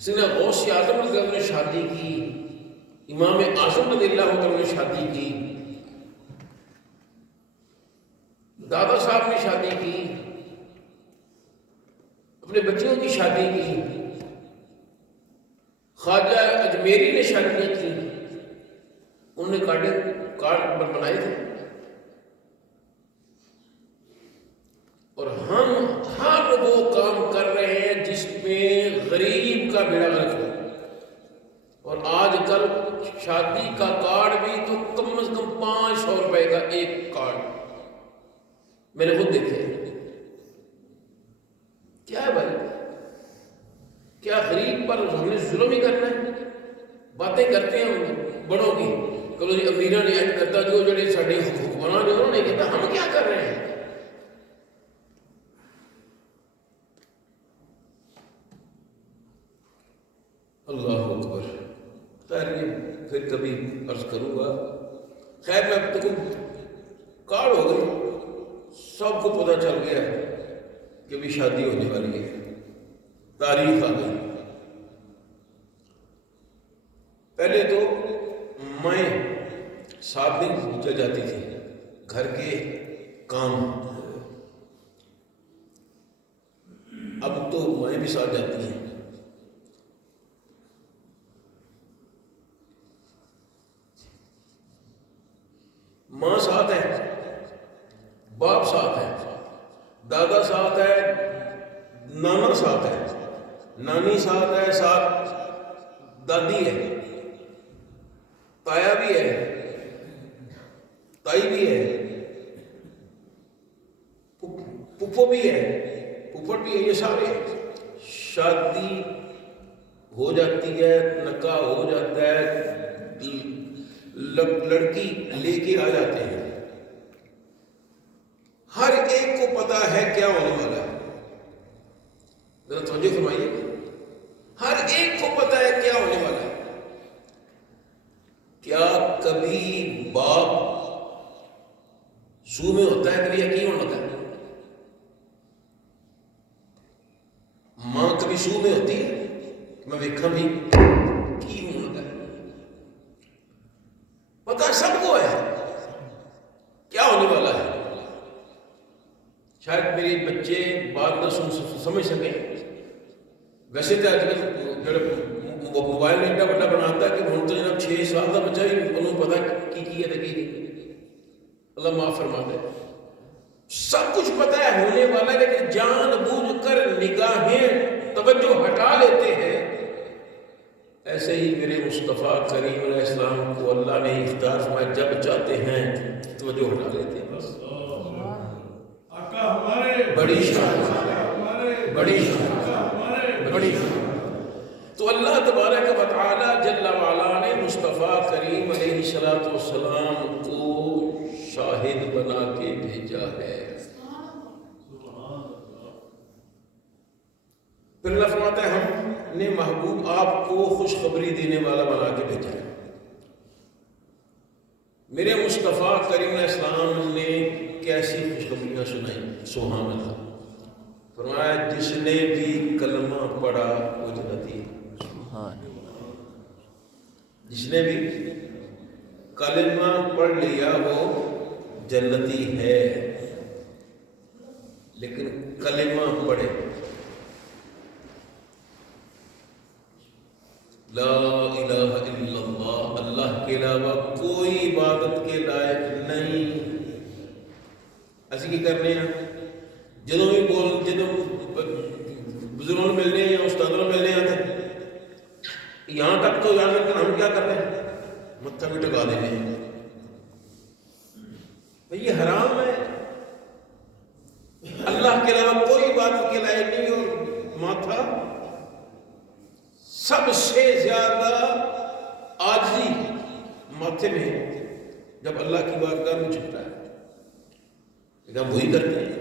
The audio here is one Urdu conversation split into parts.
سیدنا غوث اعظم رضی اللہ عنہ نے شادی کی، امام اعظم رضی اللہ عنہ نے شادی کی، دادا صاحب نے شادی کی، اپنے بچوں کی شادی کی، خواجہ اجمیری نے شادیاں کی، انہوں نے کارڈ بنائے تھے، اور ہم ہر وہ کام کر رہے ہیں جس میں غریب کا بیڑا غرق ہو. اور آج کل شادی کا کارڈ بھی تو کم از کم 500 روپے کا ایک کارڈ، میں نے خود دیکھے. کیا ہے بھائی؟ کیا غریب پر ہم نے ظلم ہی کرنا ہے؟ باتیں کرتے ہیں بڑوں کی، چلو جی امیرہ نے ایڈ کرتا، جو جڑے ساڈے حکمران جو انہوں نے کہتا، ہم کیا کر رہے ہیں؟ اللہ اکبر. خیر یہ پھر کبھی عرض کروں گا. خیر میں اب تک کارڈ ہو گئی، سب کو پتہ چل گیا کہ بھی شادی ہونے والی ہے، تاریخ آ گئی. پہلے تو میں 7 دن چل جاتی تھی گھر کے کام، اب تو مائیں بھی ساتھ جاتی ہیں. ماں ساتھ ہے، باپ ساتھ ہے، دادا ساتھ ہے، نانا ساتھ ہے، نانی ساتھ ہے، ساتھ دادی ہے، تایا بھی ہے، تائی بھی ہے، پھپھو بھی ہے، پھپھڑ بھی ہے. یہ سارے شادی ہو جاتی ہے، نکاح ہو جاتا ہے، لڑکی لے کے آ جاتے ہیں. ہر ایک کو پتا ہے کیا ہونے والا ہے. ذرا توجہ فرمائیے، ہر ایک کو پتا ہے کیا ہونے والا ہے. کیا کبھی باپ سو میں ہوتا ہے، کبھی یقین ہوتا ہے؟ ماں کبھی سو میں ہوتی ہے؟ میں دیکھا بھی کی ہوتا ہے، پتا سب کو ہے کیا ہونے والا ہے. شاید میرے بچے بات نہ سمجھ سکیں. ویسے تو آج کل موبائل ایڈا بڑا بناتا ہے کہ ہوں تو جناب 6 سال کا بچہ بھی انہوں پتا کی ہے تو کی نہیں. اللہ معاف فرما دے. سب کچھ پتا ہے ہونے والا ہے، لیکن جان بوجھ کر نگاہیں توجہ ہٹا لیتے ہیں. ایسے ہی میرے مصطفیٰ کریم علیہ السلام کو اللہ نے اختیار فرمایا، جب چاہتے ہیں توجہ ہٹا لیتے ہیں. بس بڑی شان، بڑی شان، بڑی شان. تو اللہ تبارک و تعالی جل وعلا نے مصطفیٰ کریم علیہ السلام کو شاہد بنا کے بھیجا ہے. پھر اللہ فرماتا ہے ہم نے محبوب آپ کو خوشخبری دینے والا بنا کے بھیجا ہے. میرے مصطفیٰ کریم علیہ السلام نے کیسی خوشخبریاں سنائی. سبحان اللہ. فرمایا جس نے بھی کلمہ پڑھا وہ جنتی ہے. جس نے بھی کلمہ پڑھ لیا وہ جنتی ہے. لیکن کلمہ پڑھے، لا الہ الا اللہ، اللہ کے علاوہ کوئی عبادت کے لائق نہیں. اسی کی کرنے ہیں جدوں بھی جدوں بزرگوں ملنے ہیں، استادوں ملنے ہیں، یہاں تک تو یاد رکھنا ہم کیا کر رہے ہیں، متھا بھی ٹکا دینے ہیں. یہ حرام ہے. اللہ کے علاوہ کوئی عبادت کے لائق نہیں. اور ماتھا سب سے زیادہ عاجزی ماتھے میں جب اللہ کی بارگاہ میں جھکتا ہے، لیکن ہم وہی کرتے ہیں.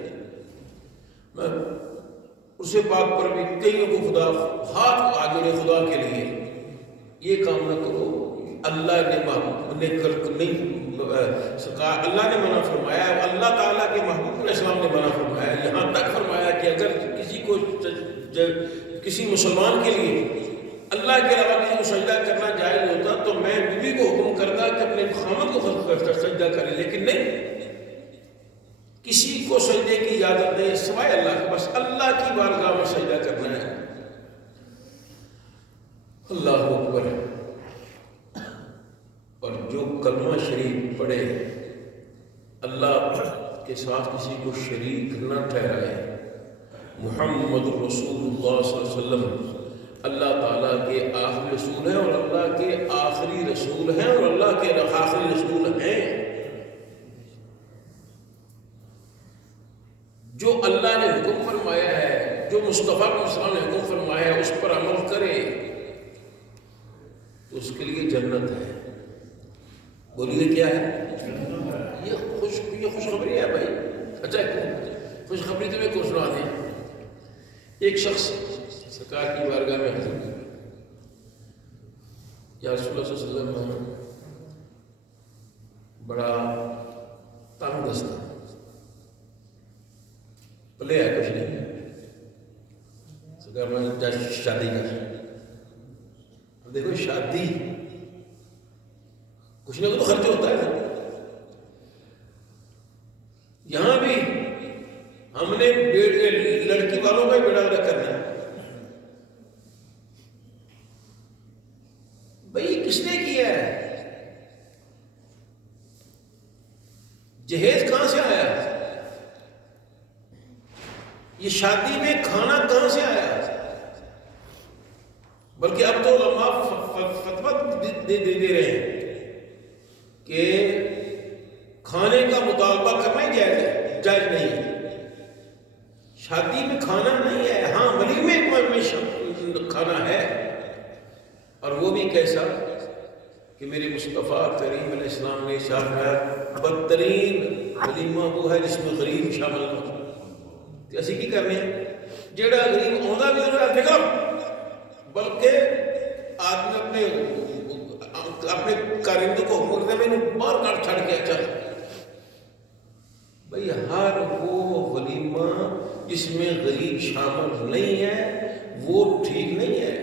میں اسے پاک پر بھی کئیوں کو خدا ہاتھ آگے خدا کے لیے یہ کام نہ کرو. اللہ نے اللہ نے منع فرمایا، اللہ تعالیٰ کے محبوب علیہ السلام نے منع فرمایا. یہاں تک فرمایا کہ اگر کسی کو کسی مسلمان کے لیے اللہ کے علاوہ کسی کو سجدہ کرنا جائز ہوتا تو میں بیوی کو حکم کرتا کہ اپنے خامد کو سجدہ کرے، لیکن نہیں، کسی کو سجدے کی اجازت نہیں ہے سوائے اللہ کے، بس اللہ کی بارگاہ میں سجدہ کرنا ہے۔ اللہ اکبر۔ اور جو کلمہ شریف پڑھے، اللہ کے ساتھ کسی کو شریک نہ ٹھہرائے، محمد رسول اللہ صلی اللہ علیہ وسلم اللہ تعالیٰ کے آخری رسول ہیں اور اللہ کے آخری رسول ہیں اور اللہ کے آخری رسول ہیں۔ جو اللہ نے حکم فرمایا ہے، جو مصطفیٰ علیہ السلام نے حکم فرمایا ہے، اس پر عمل کرے تو اس کے لیے جنت ہے۔ بولیے کیا ہے؟ یہ خوشخبری ہے بھائی۔ اچھا خوشخبری تو میں کو سنا دیں۔ ایک شخص سرکار کی بارگاہ میں حضور یا رسول اللہ صلی اللہ علیہ وسلم بڑا تنگ دست پلے ہے، کچھ نہیں، سرکار میں شادی کر۔ دیکھو شادی کچھ نہ کچھ تو خرچ ہوتا ہے نا۔ یہاں بھی ہم نے لڑکی والوں کا ہی بیڑا غرق کرنا ہے۔ بھئی کس نے کیا ہے؟ جہیز کہاں سے آیا؟ یہ شادی میں کھانا کہاں سے آیا؟ بلکہ اب تو علماء فتویٰ دے رہے ہیں کہ کھانے کا مطالبہ کرنا ہی جائز نہیں ہے۔ شادی میں کھانا نہیں ہے، ہاں ولیمے میں کھانا ہے، اور وہ بھی کیسا کہ میرے مصطفیٰ کریم علیہ السلام نے ارشاد فرمایا بدترین ولیمہ وہ ہے جس میں غریب شامل نہ ہو۔ تو اسی کی کرنے جیڑا غریب آندا بھی ضرور دیکھو، بلکہ آدمی اپنے کارندے کو حکم کرتا ہے میں باہر کاٹ چھڑ کے چل۔ بھئی ہر وہ ولیمہ جس میں غریب شامل نہیں ہے وہ ٹھیک نہیں ہے،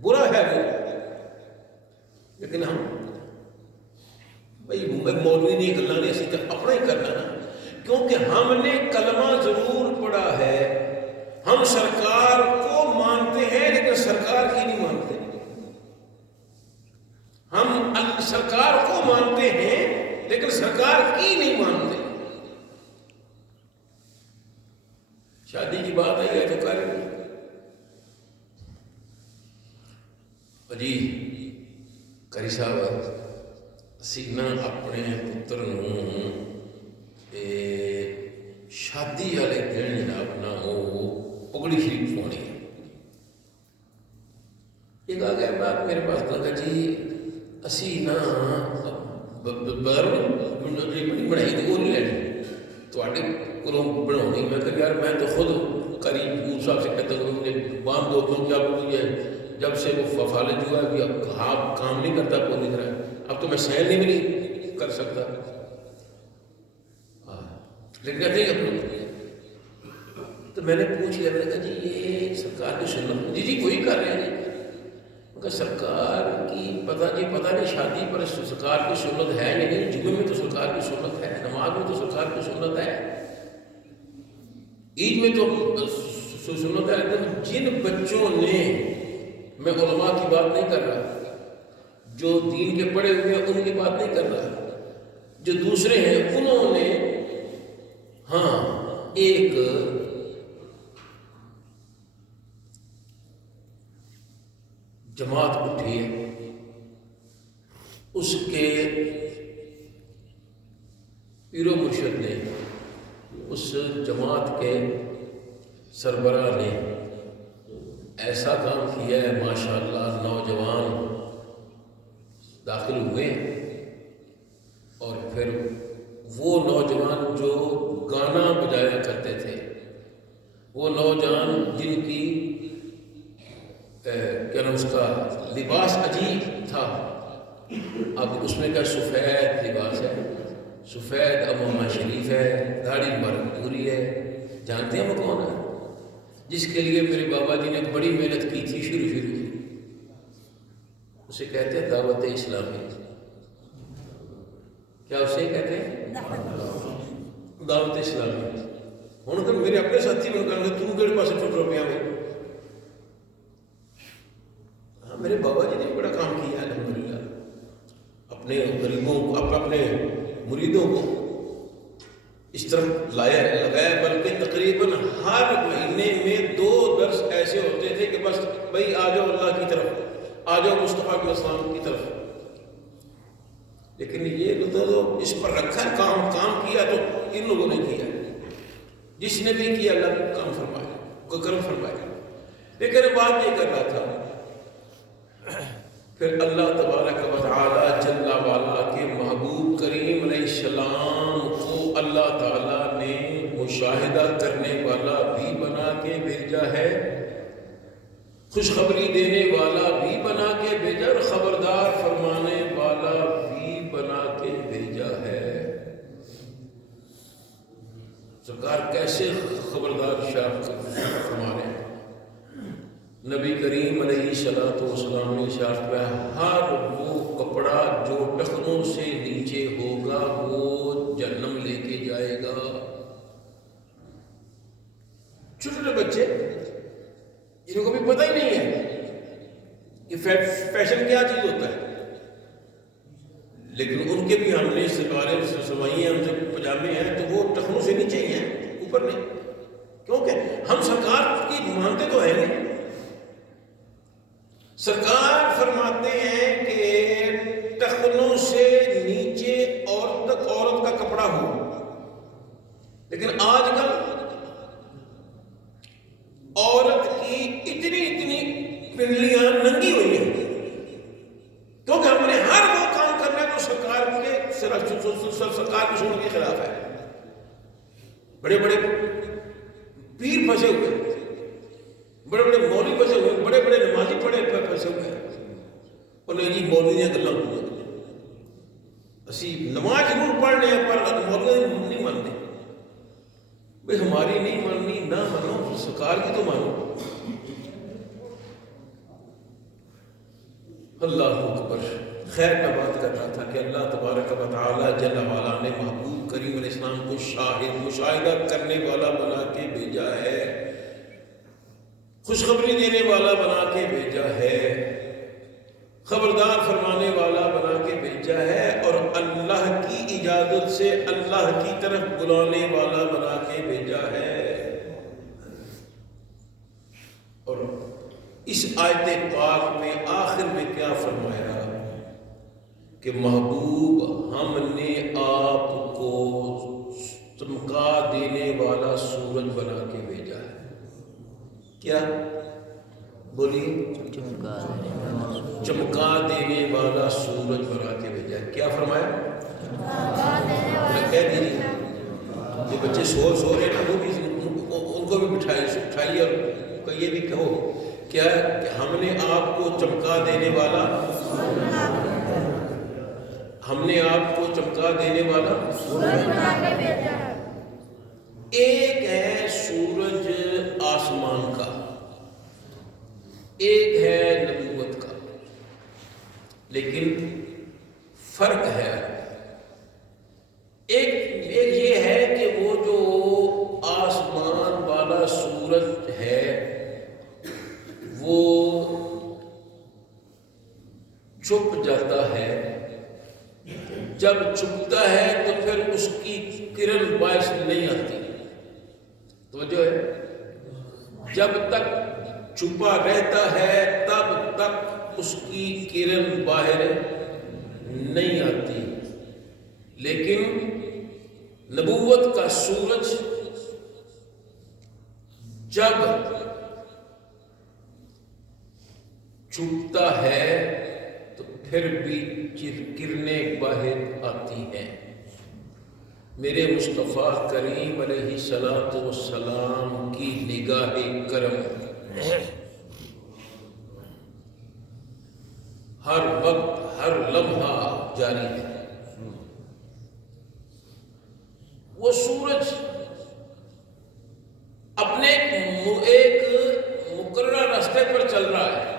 برا ہے وہ۔ لیکن ہم بھئی مولوی نہیں گلنا نہیں، اسی طرح اپنا ہی کرنا نا، کیونکہ ہم نے کلمہ ضرور پڑھا ہے، ہم سرکار کو مانتے ہیں لیکن سرکار کی نہیں مانتے۔ ہم سرکار کو مانتے ہیں لیکن سرکار کی نہیں مانتے۔ شادی کی بات آئی ہے تو کریں جی کری صاحب سینا اپنے پتر شادی والے دن جناب نہ ہو پگڑی شریف پونی۔ ایک آ گیا بات میرے پاس کہا جی اسی نہ بنائی تو وہ نہیں لینی تھوڑے کو بناؤنی۔ میں کہ یار میں تو خود کری حضور صاحب سے کہتا ہوں مجھے باندھ دو، کیوں کیا ہے جب سے وہ فالج ہوا کہ اب ہاتھ کام نہیں کرتا پوری طرح، اب تو میں سہن نہیں بھی نہیں کر سکتا۔ لیکن کہتے ہیں اپنے تو میں نے پوچھ لیا، میں نے کہا جی یہ سرکار کی سنت جی کوئی کر رہے ہیں جی؟ میں کہا سرکار کی پتہ نہیں شادی پر سرکار کی سنت ہے یا نہیں، جمعے میں تو سرکار کی سنت ہے، نماز میں تو سرکار کی سنت ہے، عید میں تو سنت ہے۔ لیکن جن بچوں نے، میں علماء کی بات نہیں کر رہا، جو دین کے پڑھے ہوئے ہیں ان کی بات نہیں کر رہا، جو دوسرے ہیں انہوں نے ہاں ایک جماعت اٹھی ہے، اس کے پیر و مرشد نے، اس جماعت کے سربراہ نے ایسا کام کیا ہے ماشاءاللہ، نوجوان داخل ہوئے اور پھر وہ نوجوان جو گانا بجایا کرتے تھے، وہ نوجوان جن کی کیا نام اس کا لباس عجیب تھا، اب اس میں کیا سفید لباس ہے، سفید امامہ شریف ہے، داڑھی مبارک پوری ہے، جانتے ہیں وہ کون ہے؟ جس کے لیے میرے بابا جی نے بڑی محنت کی تھی شروع میں، اسے کہتے ہیں دعوت اسلامی. کیا اسے کہتے ہیں؟ دعوت اسلامی. ہوں اگر میرے اپنے ساتھی میں کہیں گے تم کہڑے پاسے ٹر پیا میں؟ ہاں میرے بابا جی نے بڑا کام کیا ہے الحمدللہ، اپنے غریبوں کو اپنے مریدوں کو اس طرح لگایا، بلکہ تقریباً ہر مہینے میں 2 درس ایسے ہوتے تھے کہ بس بھائی آ جاؤ اللہ کی طرف، آ جاؤ مصطفیٰ کے اسلام کی طرف. لیکن یہ تو اس پر رکھا کام کیا تو ان لوگوں نے کیا، جس نے بھی کیا اللہ نے کام فرمایا، کو کرم فرمایا. لیکن بات یہ کر رہا تھا پھر اللہ تبارک و تعالی جل وعلا کے محبوب کریم علیہ السلام کو اللہ تعالیٰ نے مشاہدہ کرنے والا بھی بنا کے بھیجا ہے، خوشخبری دینے والا بھی بنا کے بھیجا، اور خبردار فرمانے والا بھی بنا کے بھیجا ہے. سرکار کیسے خبردار فرما رہے ہیں؟ نبی کریم علیہ السلام نے ارشاد فرمایا ہر وہ کپڑا جو ٹخنوں سے نیچے ہوگا وہ جہنم لے کے جائے گا. چھوٹے چھوٹے بچے جنہوں کو بھی پتہ ہی نہیں ہے کہ فیشن کیا چیز ہوتا ہے، لیکن ان کے بھی ہم نے سلواریں سلوائی ہیں، ان سے پجامے ہیں تو وہ ٹخنوں سے نیچے ہی ہیں، اوپر نہیں. کیونکہ ہم سرکار کی مانتے تو ہیں نہیں. سرکار فرماتے ہیں کہ ٹخنوں سے نیچے عورت کا کپڑا ہو، لیکن آج کل عورت کی اتنی پنڈلیاں ننگی ہوئی ہیں، کیونکہ ہم نے ہر وہ کام کرنا ہے جو سرکار کی سنت کے خلاف ہے. بڑے بڑے پیر پھنسے ہوئے، بڑے بڑے مولوی پھنسے ہوئے، بڑے بڑے نمازی پھنسے ہوئے ہیں. اور نہیں جی مولوی نے گلا اسی نماز ضرور پڑھنے ہیں پر مولوی نہیں مانتے. بھئی ہماری نہیں ماننی، نہ مانو، سرکار کی تو مانو. اللہ اکبر. خیر کا بات کر رہا تھا کہ اللہ تبارک و تعالی جل وعلا نے محبوب کریم علیہ السلام کو شاہد مشاہدہ کرنے والا بنا کے بھیجا ہے، خوشخبری دینے والا بنا کے بھیجا ہے، خبردار فرمانے والا بنا کے بھیجا ہے، اور اللہ کی اجازت سے اللہ کی طرف بلانے والا بنا کے بھیجا ہے. اور اس آیت پاک میں آخر میں کیا فرمایا کہ محبوب ہم نے آپ کو چمکا دینے والا سورج بنا کے بھیجا ہے. کیا بولیے؟ چمکا دینے والا سورج بنا کے بھیجا ہے. کیا فرمایا؟ کہہ دیجیے. جو بچے سو رہے ہیں وہ بھی ان کو بھی بٹھائیے اور یہ بھی کہو کیا کہ ہم نے آپ کو چمکا دینے والا، ہم نے آپ کو چمکا دینے والا سورج بنا کے بھیجا ہے. ایک ہے سورج آسمان کا، ایک ہے نبوت کا، لیکن فرق ہے. ایک یہ ہے کہ وہ جو آسمان والا سورج ہے وہ چھپ جاتا ہے، جب چھپتا ہے تو پھر اس کی کرن باعث نہیں آتی. توجہ ہے، جب تک چھپا رہتا ہے تب تک اس کی کرن باہر نہیں آتی. لیکن نبوت کا سورج جب چھپتا ہے تو پھر بھی کرنیں باہر آتی ہیں. میرے مصطفیٰ کریم علیہ الصلوۃ والسلام کی نگاہ کرم ہر وقت ہر لمحہ جاری ہے. وہ سورج اپنے ایک مقررہ راستے پر چل رہا ہے،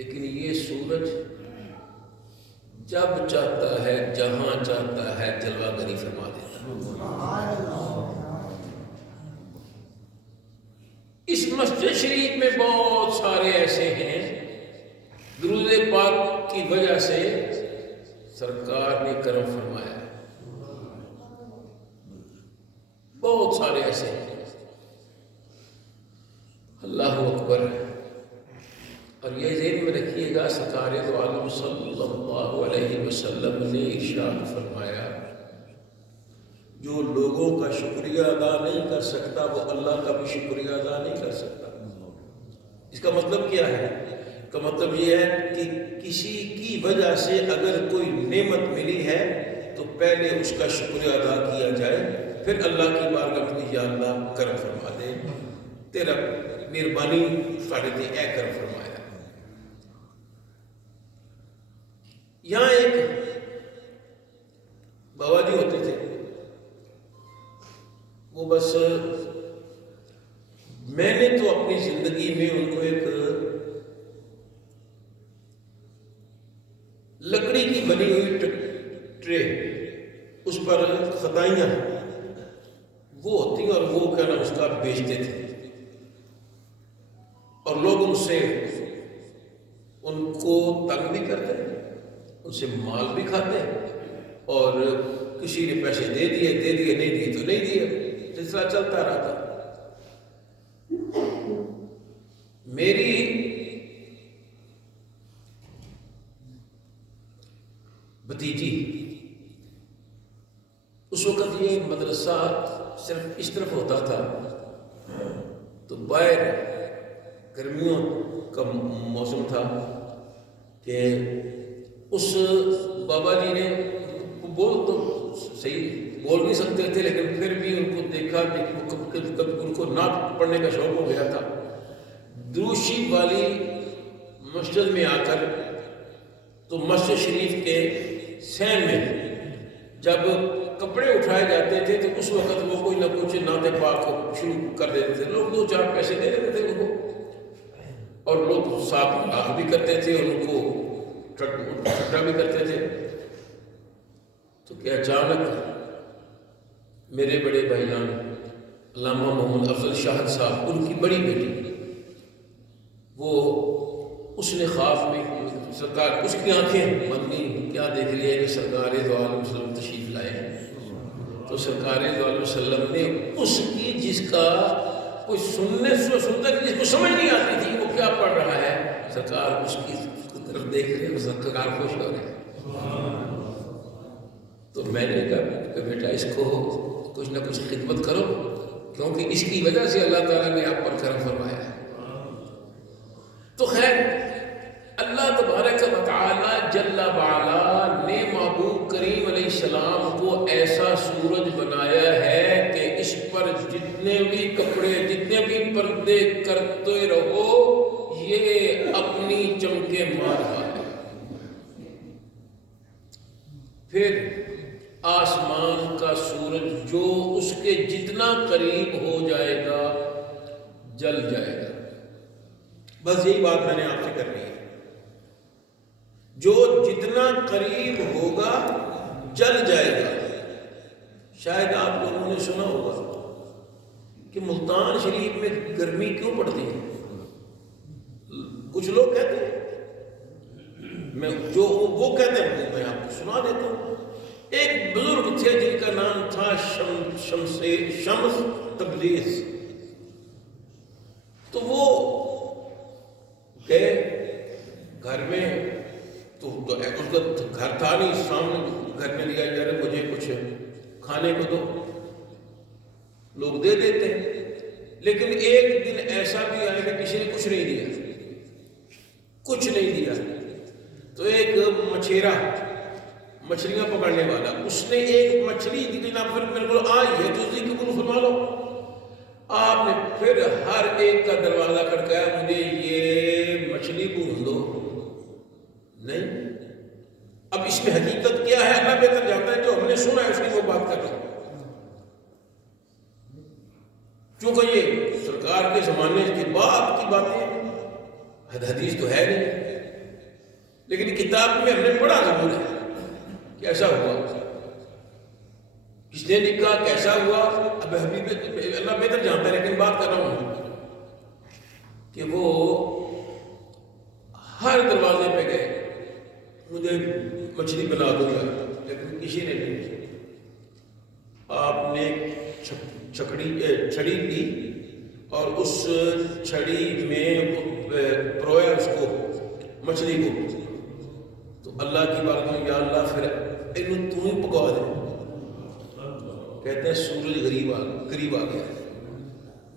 لیکن یہ سورج جب چاہتا ہے جہاں چاہتا ہے جلوہ گری فرما دیتا ہے۔ اس مسجد شریف میں بہت سارے ایسے ہیں درود پاک کی وجہ سے سرکار نے کرم فرمایا، بہت سارے ایسے ہیں۔ اللہ اکبر۔ اور یہ ذہن میں رکھیے گا، سرکار دو عالم صلی اللہ علیہ وسلم نے ارشاد فرمایا، جو لوگوں کا شکریہ ادا نہیں کر سکتا وہ اللہ کا بھی شکریہ ادا نہیں کر سکتا۔ اس کا مطلب کیا ہے؟ کا مطلب یہ ہے کہ کسی کی وجہ سے اگر کوئی نعمت ملی ہے تو پہلے اس کا شکریہ ادا کیا جائے، پھر اللہ کی بارگاہ میں یا اللہ کرم فرما دے، تیرا مہربانی ساڑھے تے اے کرم فرمایا۔ یہاں ایک بابا جی ہوتے تھے، وہ بس میں نے تو اپنی زندگی میں ان کو ایک لکڑی کی بنی ہوئی ٹرے، اس پر خطائیاں وہ ہوتی ہیں اور وہ کیا نام اس کا بیچتے تھے، اور لوگ ان سے ان کو تنگ بھی کرتے ہیں، ان سے مال بھی کھاتے ہیں، اور کسی نے پیسے دے دیے نہیں دیے تو نہیں دیے، اس طرح چلتا رہا تھا۔ میری بھتیجی، اس وقت یہ مدرسہ صرف اس طرف ہوتا تھا، تو باہر گرمیوں کا موسم تھا کہ اس بابا جی نے بول تو صحیح بول نہیں سکتے تھے، لیکن پھر بھی ان کو دیکھا کہ ان کو نعت پڑھنے کا شوق ہو گیا تھا۔ دروشی والی مسجد میں آ کر تو مسجد شریف کے سین میں جب کپڑے اٹھائے جاتے تھے تو اس وقت وہ کوئی نہ کچھ نعت پاک شروع کر دیتے تھے، لوگ دو چار پیسے دے دیتے تھے ان کو، اور لوگ ساتھ مذاق بھی کرتے تھے، ان کو ٹھٹا بھی کرتے تھے۔ تو کہ اچانک میرے بڑے بھائی جان علامہ محمد افضل شاہد صاحب، ان کی بڑی بیٹی، وہ اس نے خواب میں سرکار، اس کی آنکھیں بند گئیں، کیا دیکھ رہی ہے کہ سرکار دو عالم وسلم تشریف لائے ہیں۔ تو سرکار دو عالم وسلم نے اس کی، جس کا کوئی سنتا کہ جس کو سمجھ نہیں آتی تھی وہ کیا پڑھ رہا ہے، سرکار اس کی طرف دیکھ رہے ہیں، سرکار خوش ہو رہے ہیں۔ تو میں نے کہا کہ بیٹا اس کو کچھ نہ کچھ خدمت کرو، کیونکہ اس کی وجہ سے اللہ تعالیٰ نے آپ پر کرم فرمایا ہے۔ تو خیر، اللہ تبارک و تعالی جل وعلا نے محبوب کریم علیہ السلام کو ایسا سورج بنایا ہے کہ اس پر جتنے بھی کپڑے، جتنے بھی پردے کرتے رہو، یہ اپنی چمکے مار رہا ہے۔ پھر آسمان کا سورج جو اس کے جتنا قریب ہو جائے گا جل جائے گا۔ بس یہی بات میں نے آپ سے کرنی ہے، جو جتنا قریب ہوگا جل جائے گا۔ شاید آپ لوگوں نے سنا ہوگا کہ ملتان شریف میں گرمی کیوں پڑتی ہے۔ کچھ لوگ کہتے ہیں، میں جو وہ کہتے ہیں میں آپ کو سنا دیتا ہوں۔ ایک بزرگ تھے جن کا نام تھا شمس تبریز، تو وہ گئے گھر میں، تو اس کا گھر تھا نہیں، سامنے گھر میں لیا جا رہا، مجھے کچھ کھانے کو دو، لوگ دے دیتے ہیں، لیکن ایک دن ایسا بھی آئے کہ کسی نے کچھ نہیں دیا۔ تو ایک مچھیرا، مچھلیاں پکڑنے والا، اس نے ایک مچھلی دی، جناب پھر میرے کو آئی ہے تو اس کی قبول فرما لو۔ آپ نے پھر ہر ایک کا دروازہ کھٹکایا، مجھے یہ مچھلی بھون دو۔ نہیں، اب اس میں حقیقت کیا ہے اللہ بہتر جانتا ہے، جو ہم نے سنا ہے اس کی وہ بات کر رہا ہوں، کیونکہ یہ سرکار کے زمانے کے بعد کی باتیں، حدیث تو ہے نہیں۔ لیکن کتاب میں ہم نے پڑھا ضرور ہے کہ ایسا ہوا. کس نے لکھا، کیسا ہوا، اب حبیب اللہ بہتر جانتا ہے، لیکن بات کر رہا ہوں کہ وہ ہر دروازے پہ گئے، مجھے مچھلی بنا دو گا، لیکن کسی نے نہیں. آپ نے چھڑی لی اور اس چھڑی میں پرویا اس کو، مچھلی کو. تو اللہ کی بارگاہ میں، یا اللہ پھر انہوں تو ہی پکا دے. کہتے ہیں سورج قریب آ گیا،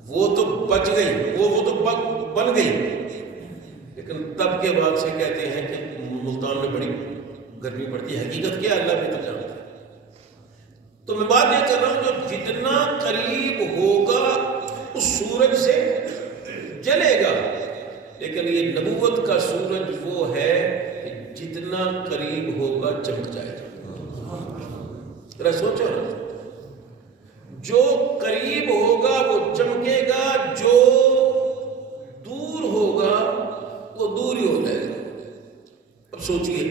وہ تو بچ گئی، وہ تو بن گئی، لیکن تب کے بعد سے کہتے ہیں کہ ملتان میں بڑی گرمی پڑتی ہے. حقیقت کیا اللہ بھی تو جانتا ہے. تو میں بات یہ کر رہا ہوں، جو جتنا قریب ہوگا اس سورج سے جلے گا. لیکن یہ نبوت کا سورج وہ ہے کہ جتنا قریب ہوگا چمک جائے گا. ذرا سوچو نا، جو قریب ہوگا وہ چمکے گا، جو دور ہوگا وہ دور ہی ہو جائے گا. اب سوچئے،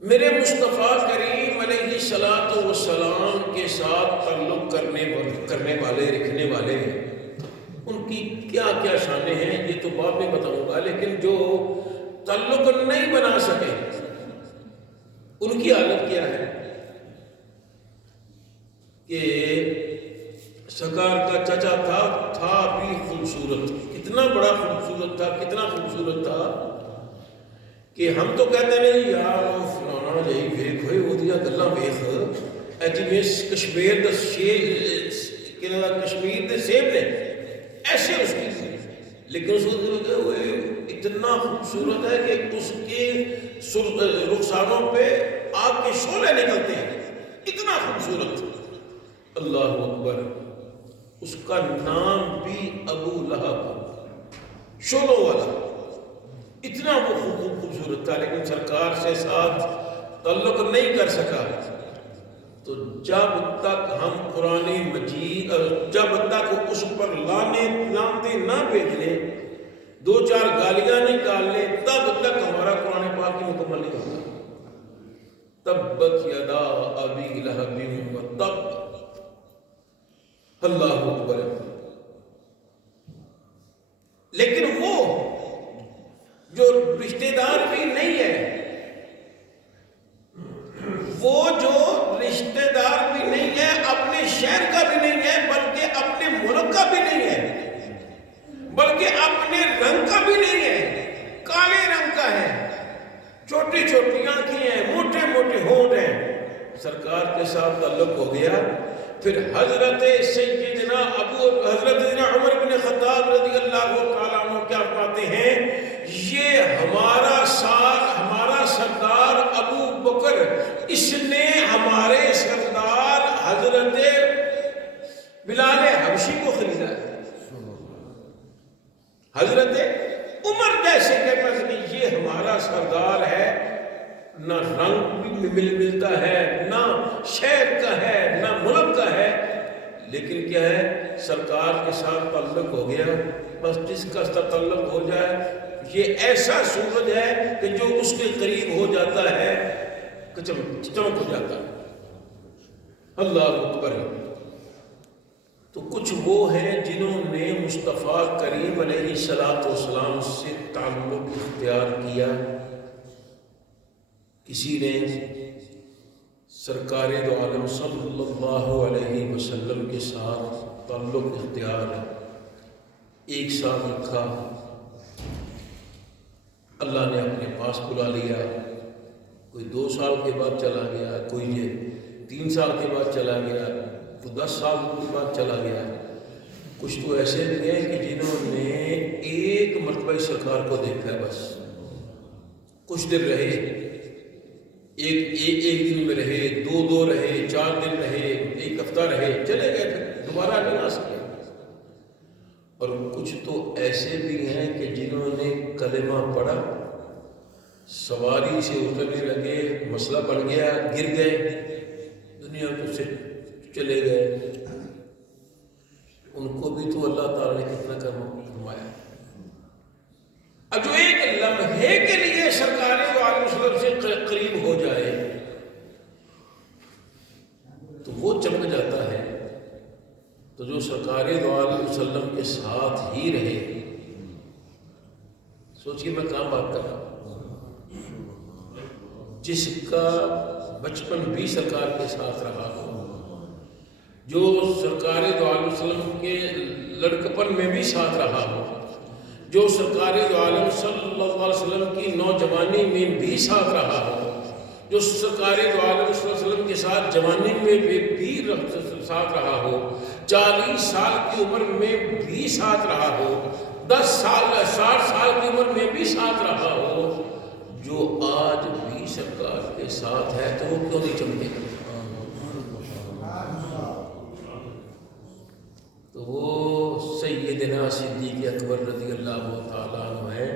میرے مصطفیٰ کریم علیہ الصلوۃ والسلام کے ساتھ تعلق کرنے والے، رکھنے والے، ان کی کیا کیا شانیں ہیں یہ تو بعد میں بتاؤں گا. لیکن جو تعلق نہیں بنا سکے ان کی حالت کیا ہے کہ سرکار کا چچا تھا بھی خوبصورت. کتنا بڑا خوبصورت تھا، کتنا خوبصورت تھا کہ ہم تو کہتے نہیں یار فلانا جی ویخ ہوئے وہ دیا گلاں ویخ جی کشمیر دے سیب نے ایسے اس کی. لیکن اس کو اتنا خوبصورت ہے کہ اس کے رخسانوں پہ آگ کے شعلے نکلتے ہیں، اتنا خوبصورت. اللہ اکبر. اس کا نام بھی ابو لہب، شعلوں والا، اتنا وہ خوبصورت تھا. لیکن سرکار سے ساتھ تعلق نہیں کر سکا. تو جب تک ہم قرآن مجید، جب تک اس پر لانتے نہ بھیج لیں، دو چار گالیاں نکال لیں، تب تک ہمارا قرآن پاک کی مکمل نہیں ہوگا. تبت یدا ابی لہب وتب. اللہ اکبر. لیکن وہ جو رشتہ دار بھی نہیں ہے، وہ جو رشتہ دار بھی نہیں ہے، اپنے شہر کا بھی نہیں ہے، بلکہ اپنے ملک کا بھی نہیں ہے، بلکہ اپنے رنگ کا بھی نہیں ہے، کالے رنگ کا ہے، چھوٹی چھوٹی آنکھیں ہیں، موٹے موٹے ہونٹ ہیں. سرکار کے ساتھ تعلق ہو گیا. پھر حضرت سیدنا عمر بن خطاب رضی اللہ تعالیٰ عنہ کیا فرماتے ہیں، یہ ہمارا سردار ابو بکر، اس نے ہمارے سردار حضرت بلال حبشی کو خریدا ہے. حضرت عمر جیسے کہتا ہے کہ یہ ہمارا سردار ہے، نہ رنگ بھی ملتا ہے، نہ شہر کا ہے، نہ ملک کا ہے، لیکن کیا ہے، سرکار کے ساتھ تعلق ہو گیا. بس جس کا تعلق ہو جائے، یہ ایسا سورج ہے کہ جو اس کے قریب ہو جاتا ہے چمک ہو جاتا ہے. اللہ اکبر. تو کچھ وہ ہیں جنہوں نے مصطفیٰ کریم علیہ السلام سے تعلق اختیار کیا. کسی نے سرکار دو عالم صلی اللہ علیہ وسلم کے ساتھ تعلق اختیار 1 سال رکھا، اللہ نے اپنے پاس بلا لیا. کوئی 2 سال کے بعد چلا گیا، کوئی 3 سال کے بعد چلا گیا، کوئی 10 سال کے بعد چلا گیا. کچھ تو ایسے بھی ہیں کہ جنہوں نے 1 مرتبہ سرکار کو دیکھا ہے، بس کچھ دن رہے، ایک دن میں رہے، 2 رہے، 4 دن رہے، 1 ہفتہ رہے، چلے گئے، پھر دوبارہ نہیں آ سکے. اور کچھ تو ایسے بھی ہیں کہ جنہوں نے کلمہ پڑھا، سواری سے اترنے لگے، مسئلہ بڑھ گیا، گر گئے، دنیا کو سے چلے گئے. ان کو بھی تو اللہ تعالیٰ نے کتنا کرم فرمایا. اب جو ایک لمحے کے لیے سرکار دو عالم صلی اللہ علیہ وسلم سے قریب ہو جائے تو وہ چمک جاتا ہے. تو جو سرکار دو عالم وسلم کے ساتھ ہی رہے, سوچئے میں کہاں بات کر رہا ہوں, جس کا بچپن بھی سرکار کے ساتھ رہا ہو, جو سرکار دو عالم وسلم کے لڑکپن میں بھی ساتھ رہا ہو, جو سرکار دو عالم صلی اللہ علیہ وسلم کی نوجوانی میں بھی ساتھ رہا ہو, جو سرکار دو عالم صلی اللہ علیہ وسلم کے ساتھ جوانی میں بھی ساتھ رہا ہو, 40 سال کی عمر میں بھی ساتھ رہا ہو, 10 سال 60 سال کی عمر میں بھی ساتھ رہا ہو, جو آج بھی سرکار کے ساتھ ہے تو وہ کیوں نہیں چمکے گا؟ تو وہ سیدنا صدیق اکبر رضی اللہ تعالیٰ عنہ ہے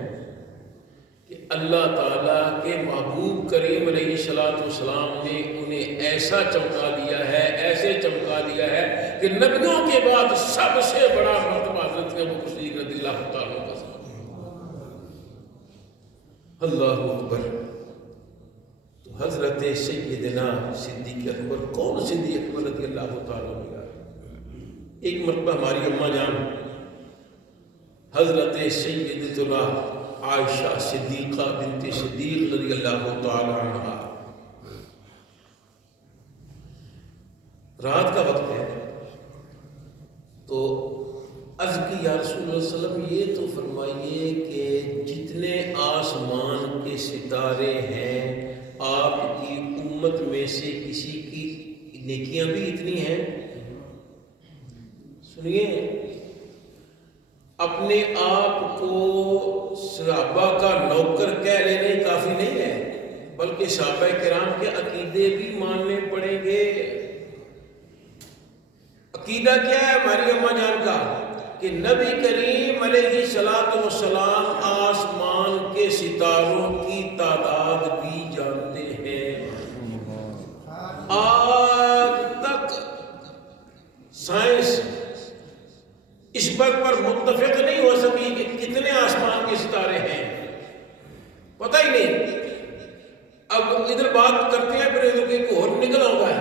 کہ اللہ تعالیٰ کے محبوب کریم علیہ السلام نے انہیں ایسا چمکا دیا ہے, ایسے چمکا دیا ہے کہ نبیوں کے بعد سب سے بڑا مرتبہ حضرت ابو بکر صدیق رضی اللہ تعالیٰ کا. اللہ اکبر. تو حضرت سیدنا صدیق اکبر, کون صدیق اکبر رضی اللہ تعالیٰ عنہ؟ ایک مرتبہ ہماری اماں جان حضرت سیدتنا عائشہ صدیقہ بنت صدیق رضی اللہ تعالی عنہا, رات کا وقت ہے تو عرض کی یا رسول اللہ صلی اللہ علیہ وسلم یہ تو فرمائیے کہ جتنے آسمان کے ستارے ہیں آپ کی امت میں سے کسی کی نیکیاں بھی اتنی ہیں. سنیے, اپنے آپ کو صحابہ کا نوکر کہہ لینے کافی نہیں ہے, بلکہ صحابہ کرام کے عقیدے بھی ماننے پڑیں گے. عقیدہ کیا ہے ہماری اماں جان کا کہ نبی کریم علیہ السلام آسمان کے ستاروں کی تعداد بھی جانتے ہیں. آج تک سائنس اس بات پر متفق نہیں ہو سکی کہ کتنے آسمان کے ستارے ہیں, پتہ ہی نہیں. اب ادھر بات کرتے ہیں پھر ادھر کوئی اور نکل آتا ہے,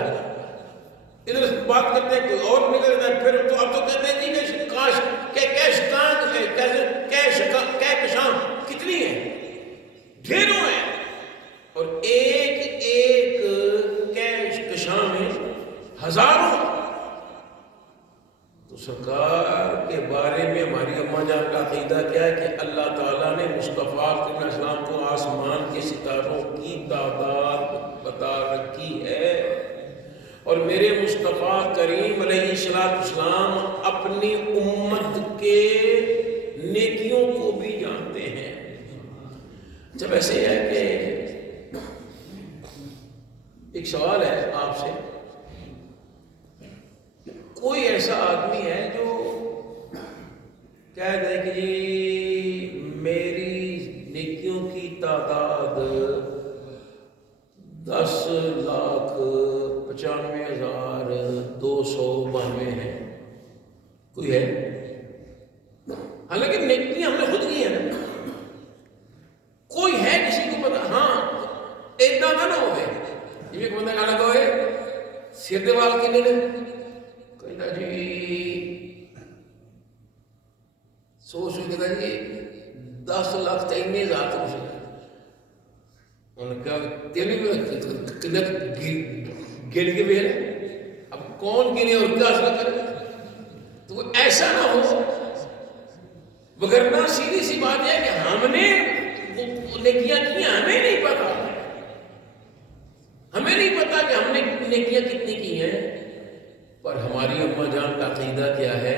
ادھر بات کرتے ہیں کوئی اور نکل آتا ہے, پھر تو اب تو کہتے ہیں جی کہ کاش کہکشاں کتنی ہیں, ڈھیروں ہیں, اور ایک ایک کہکشاں میں ہزاروں. تو سرکار کے بارے میں ہماری اماں جان کا عقیدہ کیا ہے کہ اللہ تعالیٰ نے مصطفیٰ علیہ السلام کو آسمان کے ستاروں کی تعداد بتا رکھی ہے, اور میرے مصطفیٰ کریم علیہ السلام اپنی امت کے نیکیوں کو بھی جانتے ہیں. جب ایسے ہے کہ ایک سوال ہے آپ سے, کوئی ایسا آدمی ہے جو کہہ دے کہ جی میری نیکیوں کی تعداد 10,95,292 ہے, کوئی ہے؟ حالانکہ نیکی ہم نے خود کی ہے نا, کوئی ہے کسی کو پتا؟ ہاں اتنا نہ ہو گئے یہ ایک بندہ کہا لگا ہوئے سر دیوال کے لیے کہتا جی سوچ کہتا جی 10 لاکھ چاہیے ذات کچھ ان کا تیلی گر کے بھی ہے, اب کون گنے اور کیا حاصل کرے؟ تو وہ ایسا نہ ہو, وگرنہ سیدھی سی بات ہے کہ ہم نے وہ نیکیاں کی, ہمیں نہیں پتا, ہمیں نہیں پتا کہ ہم نے نیکیاں کتنی کی ہیں. پر ہماری اماں جان کا عقیدہ کیا ہے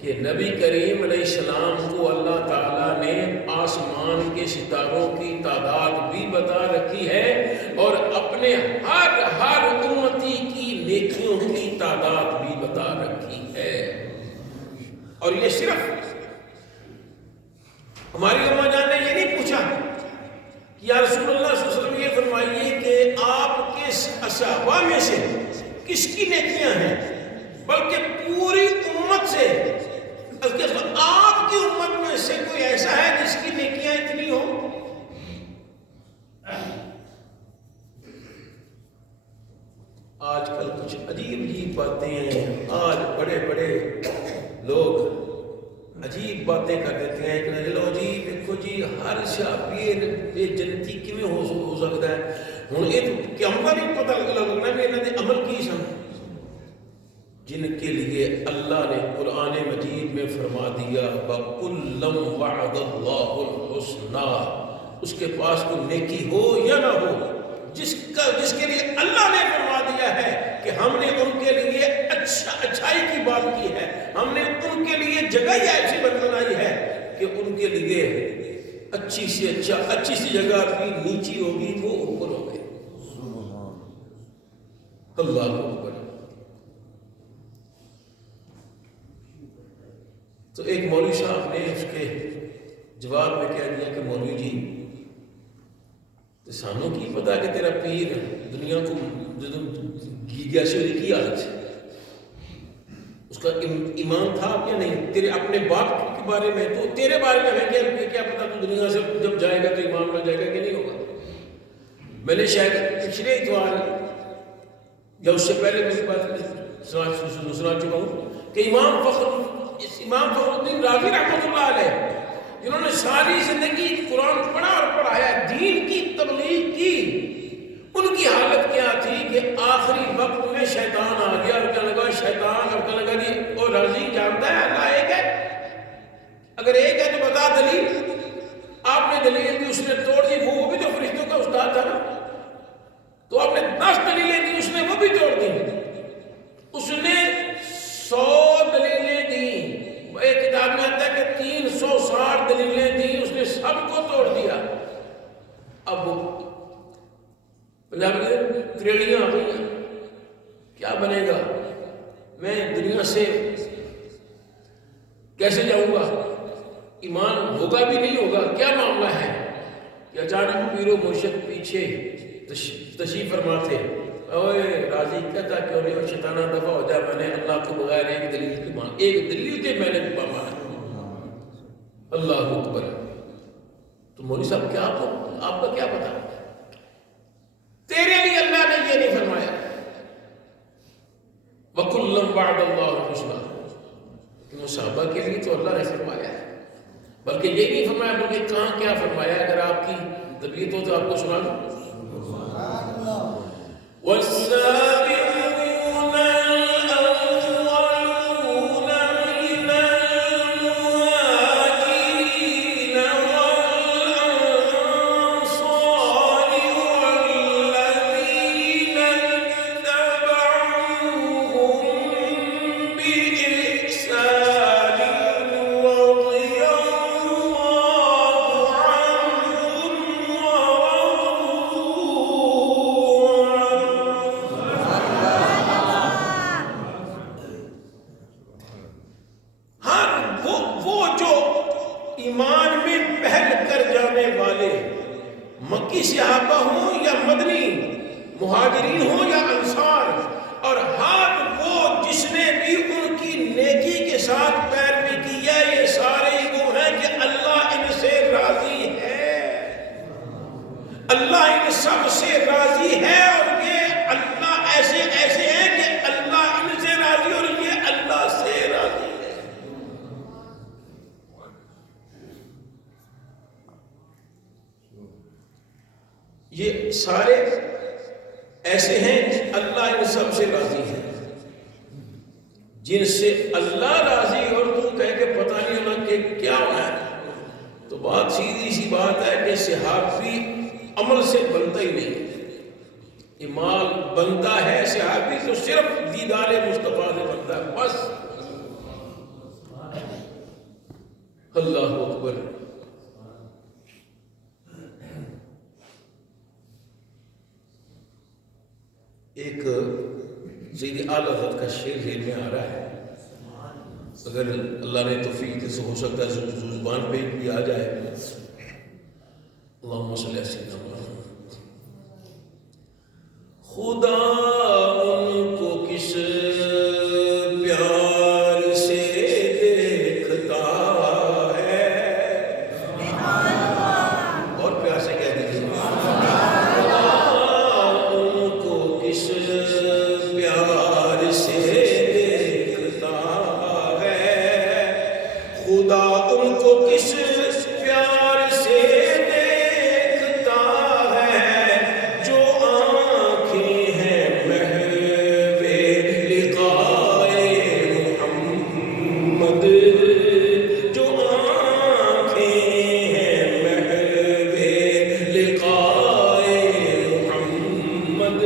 کہ نبی کریم علیہ السلام کو اللہ تعالیٰ نے آسمان کے ستاروں کی تعداد بھی بتا رکھی ہے, اور اپنے ہر امتی کی نیکیوں کی تعداد بھی بتا رکھی ہے. اور یہ صرف ہماری اماں جان نے یہ نہیں پوچھا کہ یا رسول اللہ صلی اللہ علیہ وسلم یہ فرمائیے کہ آپ کے صحابہ میں سے کس کی نیکیاں ہیں, بلکہ پوری امت سے, آپ کی امت میں سے کوئی ایسا ہے جس کی نیکیاں اتنی ہوں؟ کچھ عجیب عجیب باتیں ہیں. آج بڑے بڑے لوگ عجیب باتیں کر دیتے ہیں کہ لو جی دیکھو جی ہر شاہ پیر یہ جنتی کیویں ہو سکتا ہے. ہوں یہ کہ ہم کا نہیں پتہ لگنا بھی انہوں نے عمل کی سن جن کے لیے اللہ نے قرآن مجید میں فرما دیا وَكُلًّا وَعَدَ اللَّهُ الْحُسْنَى. اس کے پاس کوئی نیکی ہو یا نہ ہو جس کے لیے اللہ نے فرما دیا ہے کہ ہم نے ان کے لیے اچھائی کی بات کی ہے. ہم نے ان کے لیے جگہ ہی ایسی بنائی ہے کہ ان کے لیے اچھی سی جگہ بھی نیچی ہوگی وہ اوپر ہوگی. اللہ اکبر. تو ایک مولوی صاحب نے اس کے جواب میں کہہ دیا کہ مولوی جی تو سانوں کی پتا کہ تیرا پیر دنیا کو گیا سے کی حالت ہے اس کا ایمان تھا یا نہیں. تیرے اپنے باپ کے بارے میں تو تیرے بارے میں ہے کیا پتا تو دنیا سے جب جائے گا تو ایمان میں جائے گا کہ نہیں ہوگا. میں نے شاید پچھلے اتوار یا اس سے پہلے میری بات سنا چکا ہوں کہ امام فخر الدین رازی رحمۃ اللہ علیہ جنہوں نے ساری زندگی قرآن پڑھا اور پڑھایا دین کی تبلیغ کی ان کی حالت کیا تھی کہ آخری وقت میں شیطان آ گیا اور کہنے لگا شیطان اور کہنے لگا جی اور رازی جانتا ہے اللہ ایک ہے اگر ایک ہے تو بتا دلیل. آپ نے دلیل دی اس نے توڑ دی وہ بھی تو فرشتوں کا استاد تھا نا تو آپ نے 10 دلیلیں دی اس نے وہ بھی توڑ دی. اس نے 100 دلیلیں دی. ایک کتاب میں آتا ہے کہ 360 دلیلیں دی اس نے سب کو توڑ دیا. اب وہ پنجاب کے تریڑیاں آ گئی ہیں کیا بنے گا میں دنیا سے کیسے جاؤں گا ایمان ہوگا بھی نہیں ہوگا کیا معاملہ ہے کہ اچانک پیر و مرشد پیچھے تشریف فرما تھے. اوے راضی کہتا کیوں نہیں ہو شیطانہ دفعہ ہو جائے میں نے اللہ کو بغیر ایک دلیل کی مان ایک دلیل کے میں نے مانا. اللہ اکبر. تو مولوی صاحب کیا آپ کا کیا پتا تیرے لیے اللہ نے یہ نہیں فرمایا وَكُلًّا وَعَدَ اللَّهُ الْحُسْنَى کہ وہ صحابہ کے لیے تو اللہ نے فرمایا ہے بلکہ یہ نہیں فرمایا بلکہ کہاں کیا فرمایا. اگر آپ کی طبیعت ہو تو آپ کو سنا دوں وَالسَّابِقُونَ الْأَوَّلُونَ مِنَ الْمُهَاجِرِينَ وَالْأَنصَارِ وَالَّذِينَ اتَّبَعُوهُم بِإِحْسَانٍ رَضِيَ اللَّهُ عَنْهُمْ ایمان میں پہل کر جانے والے مکی صحابہ ہوں یا مدنی مہاجرین ہوں یا انصار اور ہر وہ جس نے بھی ان کی نیکی کے ساتھ پیروی کی ہے یہ سارے وہ ہیں کہ اللہ ان سے راضی ہے. اللہ ان سب سے راضی ہے اور یہ اللہ ایسے ہیں کہ اللہ ان سے راضی اور یہ اللہ سے راضی ہے. یہ سارے ایسے ہیں کہ اللہ ان سب سے راضی ہے جن سے اللہ راضی اور تم کہہ کے پتہ نہیں ہونا کہ کیا ہونا ہے. تو بات سیدھی سی بات ہے کہ صحابی عمل سے بنتا ہی نہیں. ایمان بنتا ہے صحابی تو صرف دیدار مصطفیٰ سے بنتا ہے بس. اللہ اکبر. ایک سید اعلی حضرت کا شعر ذہن میں آ رہا ہے اگر اللہ نے توفیق سے ہو سکتا ہے زبان پہ بھی آ جائے. اللہم صلی اللہ علیہ وسلم. خدا ان کو کس پیار سے دیکھتا ہے اور پیار سے کہہ دیجیے خدا ان کو کس پیار خدا ان کو کس پیار سے دیکھتا ہے جو آنکھیں ہیں محو لقائے محمد، جو آنکھیں ہیں محو لقائے محمد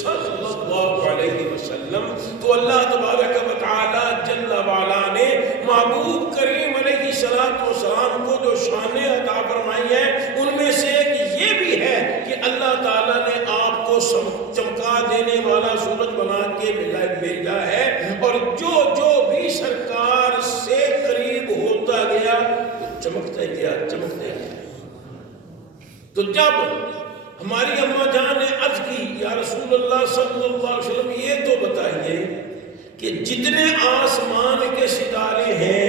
صلی اللہ علیہ وسلم۔ تو اللہ تبارک و تعالی جل وعلا نے محبوب کریم علیہ السلام کو جو شانیں عطا فرمائی ہیں ان میں سے ایک یہ بھی ہے کہ اللہ تعالیٰ نے آپ کو چمکا دینے والا سورج بنا کے بھیجا ہے، اور جو جو بھی سرکار سے قریب ہوتا گیا وہ چمکتا گیا چمکتا گیا۔ تو جب ہماری اماں جان نے عرض کی یا رسول اللہ صلی اللہ علیہ وسلم یہ تو بتائیے کہ جتنے آسمان کے ستارے ہیں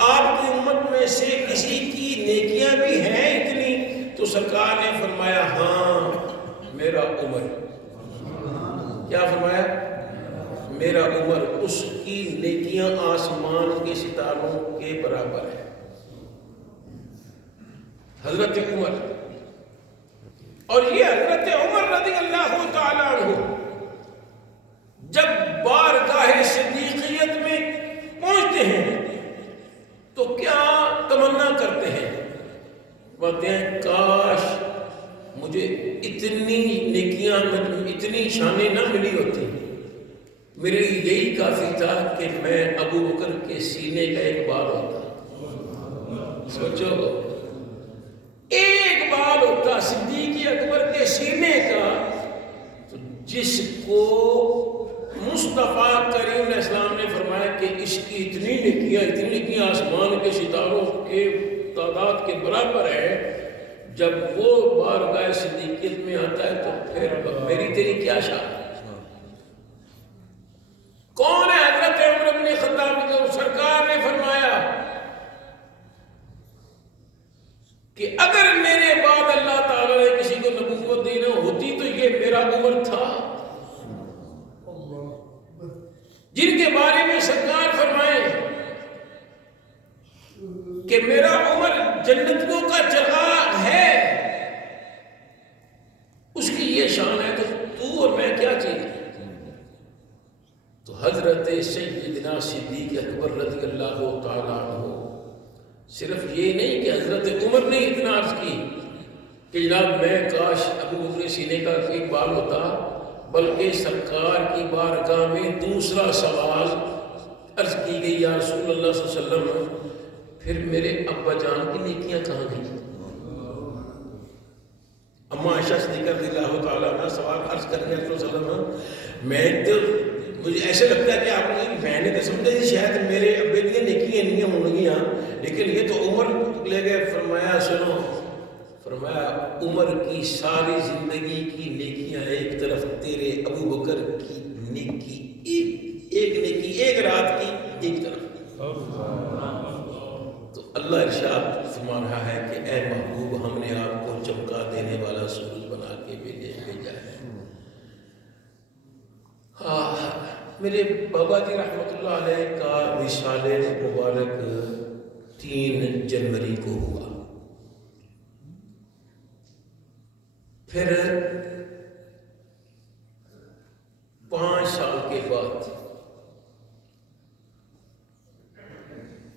آپ کی امت میں سے کسی کی نیکیاں بھی ہیں اتنی؟ تو سرکار نے فرمایا ہاں میرا عمر۔ کیا فرمایا؟ میرا عمر، اس کی نیکیاں آسمان کے ستاروں کے برابر ہے۔ حضرت عمر، اور یہ حضرت عمر رضی اللہ تعالیٰ عنہ جب بارگاہ صدیقیت میں پہنچتے ہیں تو کیا تمنا کرتے ہیں؟ کہتے ہیں کاش مجھے اتنی نیکیاں، اتنی شانیں نہ ملی ہوتی، میرے لیے یہی کافی تھا کہ میں ابو بکر کے سینے کا ایک بال ہوتا۔ سوچو، ایک بال ہوتا صدیق اکبر کے سینے کا، تو جس کو مصطفیٰ کریم علیہ السلام نے فرمایا کہ اس کی اتنی نیکیاں آسمان کے ستاروں کے تعداد کے برابر ہے، جب وہ بارگاہ صدیقیت میں آتا ہے تو پھر میری تیری کیا شان؟ کون ہے حضرت عمر بن خطاب؟ جو سرکار نے فرمایا کہ اگر میرے بعد اللہ تعالیٰ نے کسی کو نبوت دینا ہوتی تو یہ میرا عمر تھا، جن کے بارے میں سرکار فرمائے کہ میرا عمر جنتوں کا چراغ ہے، اس کی یہ شان ہے، تو اور میں کیا چیز؟ تو حضرت سیدنا صدیق اکبر رضی اللہ تعالیٰ عنہ صرف یہ نہیں کہ حضرت عمر نے اتنا عرض کی کہ جناب میں کاش ابو بکر سینے کا ایک بال ہوتا، بلکہ سرکار کی بارگاہ میں دوسرا سوال عرض کی گئی یا رسول اللہ صلی اللہ علیہ وسلم پھر میرے ابا جان کی نیکیاں کہاں گئی؟ اماں عائشہ صدیقہ رضی اللہ تعالیٰ عنہ سوال عرض کر کے رسول صلی اللہ علیہ وسلم میں تو مجھے ایسے لگتا ہے کہ آپ نے میں نے تو سمجھا جی شاید میرے ابے کی نیکیاں نہیں ہوں گی، لیکن یہ تو عمر لے گئے۔ فرمایا سنو، فرمایا عمر کی ساری زندگی کی نیکیاں ایک طرف، تیرے ابو بکر کی نیکی ایک نیکی ایک رات کی ایک طرف۔ تو اللہ ارشاد فرما رہا ہے کہ اے محبوب ہم نے آپ کو چمکا دینے والا سورج بنا کے بھیجا ہے۔ میرے بابا جی رحمۃ اللہ علیہ کا وصال مبارک 3 جنوری کو ہوا۔ پھر 5 سال کے بعد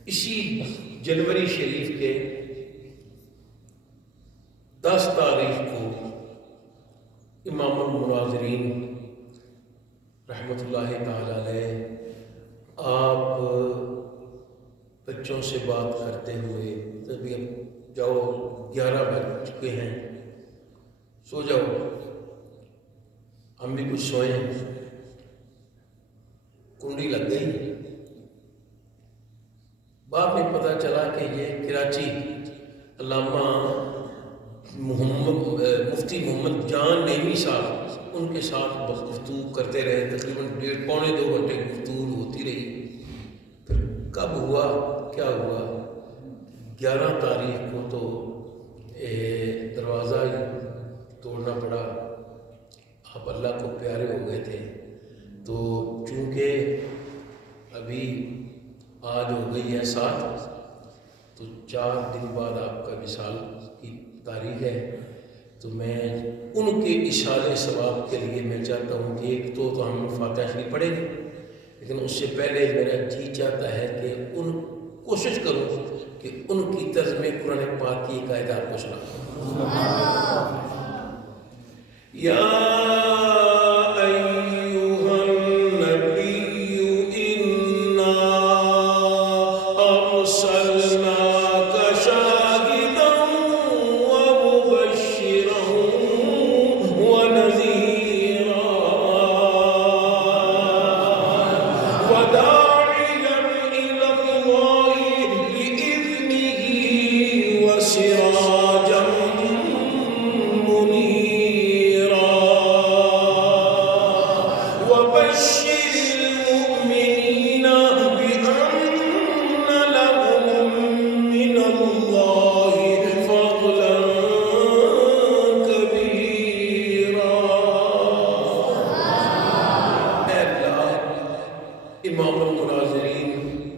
اسی جنوری شریف کے 10 تاریخ کو امام المناظرین رحمۃ اللہ تعالی علیہ آپ بچوں سے بات کرتے ہوئے، تبھی اب جاؤ 11 بج چکے ہیں، سو جاؤ، ہم بھی کچھ سوئیں، کنڈی لگ گئی۔ بعد میں پتہ چلا کہ یہ کراچی علامہ مفتی محمد جان نعیمی صاحب ان کے ساتھ گفتگو کرتے رہے، تقریباً 1.5 پونے 2 گھنٹے گفتگو ہوتی رہی۔ پھر کب ہوا کیا ہوا؟ 11 تاریخ کو تو دروازہ ہی توڑنا پڑا، آپ اللہ کو پیارے ہو گئے تھے، تو چونکہ ابھی آج ہو گئی ہے 7، تو 4 دن بعد آپ کا وصال کی تاریخ ہے، تو میں ان کے اشارے ثواب کے لیے میں چاہتا ہوں کہ ایک تو ہم فاتحہ شریف پڑھیں گے، لیکن اس سے پہلے میرا جی چاہتا ہے کہ کوشش کروں کہ ان کی طرز میں قرآن پاک کی ایک آیت آپ کو سناؤں۔ یا امام المناظرین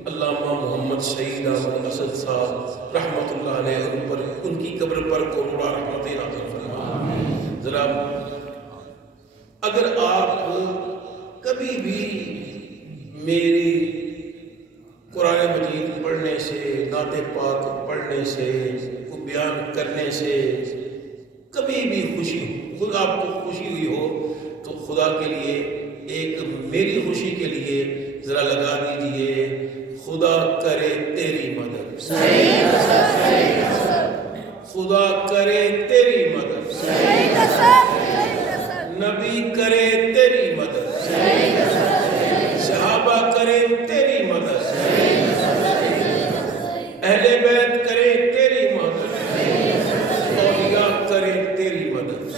علامہ محمد سعید احمد اسد صاحب رحمۃ اللہ علیہ ان پر، ان کی قبر پر کوڑا رحمت نازل فرما۔ ذرا اگر آپ کبھی بھی میری قرآن مجید پڑھنے سے، نعت پاک پڑھنے سے، کو بیان کرنے سے کبھی بھی خوشی، خود آپ کو خوشی ہوئی ہو تو خدا کے لیے ایک میری خوشی کے لیے ذرا لگا دیجئے، خدا کرے تیری مدد، خدا کرے تیری مدد، نبی کرے تیری مدد، صحابہ کرے تیری مدد، اہل بیت کرے تیری مدد، اولیاء کرے تیری مدد۔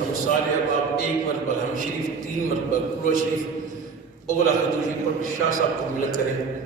ہم سارے اب آپ ایک مرتبہ ہم شریف 3 مرتبہ قرآن شریف اولا حضور پر شاہ صاحب کو ملک کریں۔